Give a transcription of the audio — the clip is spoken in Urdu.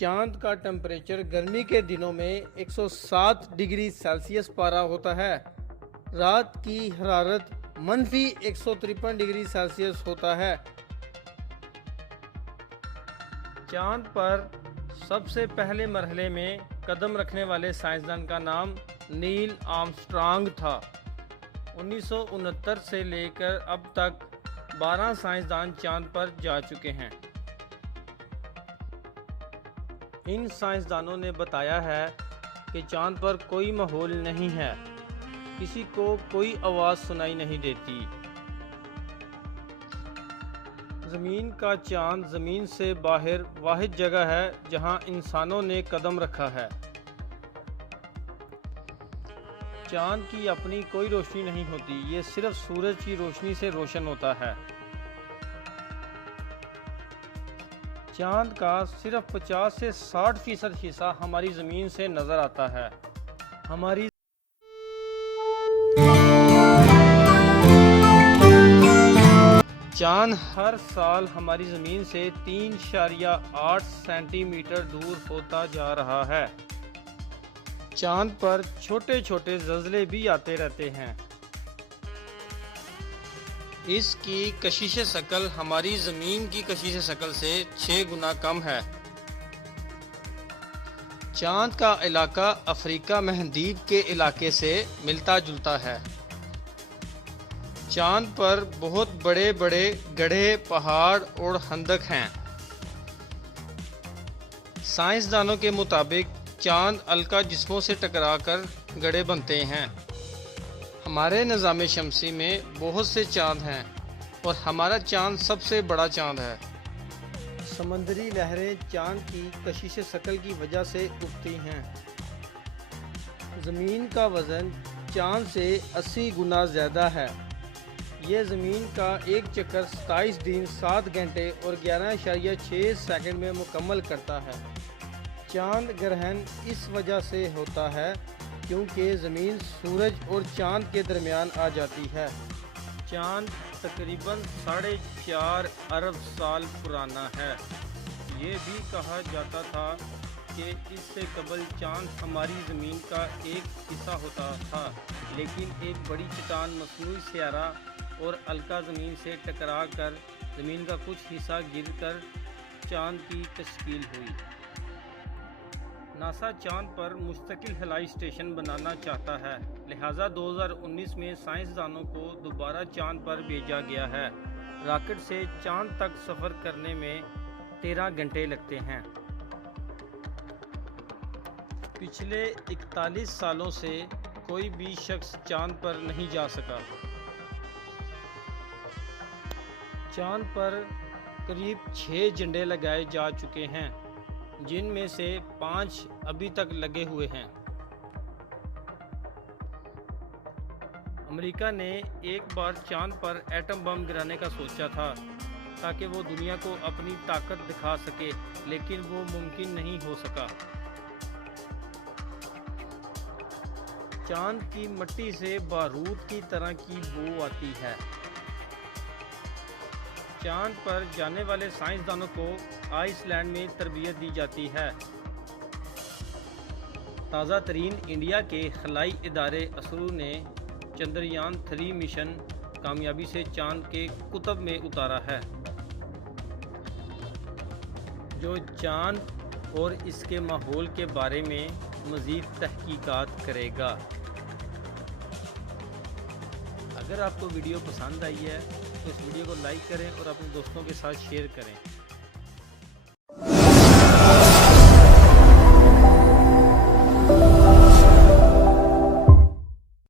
چاند کا ٹمپریچر گرمی کے دنوں میں 107 ڈگری سیلسیس پارا ہوتا ہے۔ رات کی حرارت -153 ڈگری سیلسیس ہوتا ہے۔ چاند پر سب سے پہلے مرحلے میں قدم رکھنے والے سائنسدان کا نام نیل آرمسٹرانگ تھا۔ 1969 سے لے کر اب تک 12 سائنسدان چاند پر جا چکے ہیں۔ ان سائنسدانوں نے بتایا ہے کہ چاند پر کوئی ماحول نہیں ہے، کسی کو کوئی آواز سنائی نہیں دیتی۔ زمین کا چاند زمین سے باہر واحد جگہ ہے جہاں انسانوں نے قدم رکھا ہے۔ چاند کی اپنی کوئی روشنی نہیں ہوتی، یہ صرف سورج کی روشنی سے روشن ہوتا ہے۔ چاند کا صرف 50 سے 60% حصہ ہماری زمین سے نظر آتا ہے۔ چاند ہر سال ہماری زمین سے 3.8 سینٹی میٹر دور ہوتا جا رہا ہے۔ چاند پر چھوٹے چھوٹے زلزلے بھی آتے رہتے ہیں۔ اس کی کشش ثقل ہماری زمین کی کشش ثقل سے 6 گنا کم ہے۔ چاند کا علاقہ افریقہ مہندیپ کے علاقے سے ملتا جلتا ہے۔ چاند پر بہت بڑے بڑے گڑھے، پہاڑ اور خندق ہیں۔ سائنسدانوں کے مطابق چاند الکا جسموں سے ٹکرا کر گڑھے بنتے ہیں۔ ہمارے نظام شمسی میں بہت سے چاند ہیں اور ہمارا چاند سب سے بڑا چاند ہے۔ سمندری لہریں چاند کی کشش ثقل کی وجہ سے اٹھتی ہیں۔ زمین کا وزن چاند سے 80 گنا زیادہ ہے۔ یہ زمین کا ایک چکر 27 دن 7 گھنٹے اور 11.6 سیکنڈ میں مکمل کرتا ہے۔ چاند گرہن اس وجہ سے ہوتا ہے کیونکہ زمین سورج اور چاند کے درمیان آ جاتی ہے۔ چاند تقریباً 4.5 ارب سال پرانا ہے۔ یہ بھی کہا جاتا تھا کہ اس سے قبل چاند ہماری زمین کا ایک حصہ ہوتا تھا، لیکن ایک بڑی چٹان مصنوعی سیارہ اور الکا زمین سے ٹکرا کر زمین کا کچھ حصہ گر کر چاند کی تشکیل ہوئی۔ ناسا چاند پر مستقل خلائی اسٹیشن بنانا چاہتا ہے، لہٰذا 2019 میں سائنسدانوں کو دوبارہ چاند پر بھیجا گیا ہے۔ راکٹ سے چاند تک سفر کرنے میں 13 گھنٹے لگتے ہیں۔ پچھلے 41 سالوں سے کوئی بھی شخص چاند پر نہیں جا سکا۔ چاند پر قریب 6 جھنڈے لگائے جا چکے ہیں، جن میں سے 5 ابھی تک لگے ہوئے ہیں۔ امریکہ نے ایک بار چاند پر ایٹم بم گرانے کا سوچا تھا تاکہ وہ دنیا کو اپنی طاقت دکھا سکے، لیکن وہ ممکن نہیں ہو سکا۔ چاند کی مٹی سے بارود کی طرح کی بو آتی ہے۔ چاند پر جانے والے سائنسدانوں کو آئس لینڈ میں تربیت دی جاتی ہے۔ تازہ ترین انڈیا کے خلائی ادارے اسرو نے چندریان 3 مشن کامیابی سے چاند کے قطب میں اتارا ہے، جو چاند اور اس کے ماحول کے بارے میں مزید تحقیقات کرے گا۔ اگر آپ کو ویڈیو پسند آئی ہے تو اس ویڈیو کو لائک کریں اور اپنے دوستوں کے ساتھ شیئر کریں۔